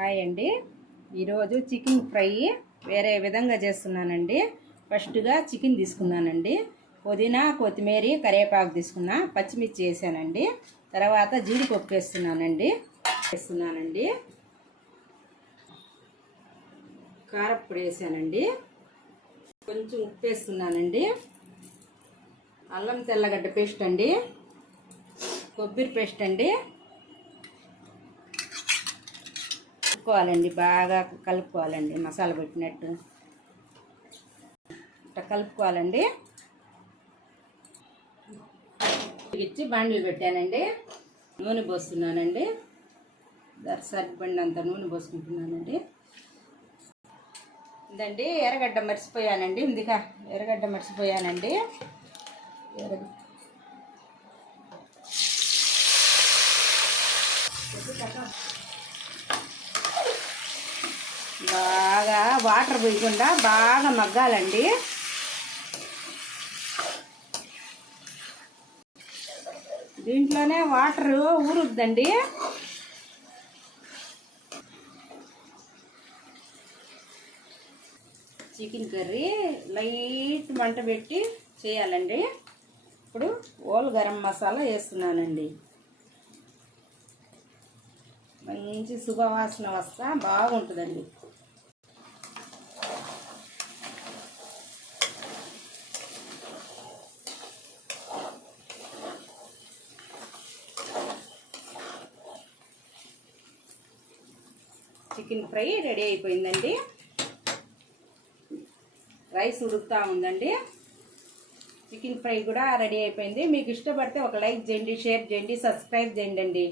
Hi అండి. ఈరోజు chicken fry వేరే విధంగా చేస్తున్నానండి. ఫస్ట్గా చికెన్ తీసుకున్నానండి, పుదీనా కొత్తిమీర కరివేపాకు తీసుకున్నా, పచ్చిమిర్చి వేసానండి. తర్వాత జీడిపప్పు వేస్తున్నానండి, కారప్పొడి వేసానండి, కొంచెం ఉప్పు వేస్తున్నానండి, అల్లం తెల్లగడ్డ పేస్ట్ అండి, కొబ్బరి పేస్ట్ అండి. కలుపుకోవాలండి, బాగా కలుపుకోవాలండి, మసాలా పెట్టినట్టు ఇట్లా కలుపుకోవాలండి. ఇచ్చి బండ్లు పెట్టానండి, నూనె పోస్తున్నానండి, సరిపడినంత నూనె పోసుకుంటున్నానండి. ఇదండి ఎర్రగడ్డ మర్చిపోయానండి, ఎర్రగడ్డ మర్చిపోయానండి. బాగా వాటర్ పోయకుండా బాగా మగ్గాలండి. దీంట్లోనే వాటర్ ఊరుద్దండి. చికెన్ కర్రీ లైట్ మంట పెట్టి చేయాలండి. ఇప్పుడు ఓల్ గరం మసాలా వేస్తున్నానండి. మంచి సువాసన వస్తా బాగుంటుందండి. చికెన్ ఫ్రై రెడీ అయిపోయిందండి. రైస్ ఉడుకుతూ ఉందండి. చికెన్ ఫ్రై కూడా రెడీ అయిపోయింది. మీకు ఇష్టపడితే ఒక లైక్ చేయండి, షేర్ చేయండి, సబ్స్క్రైబ్ చేయండి.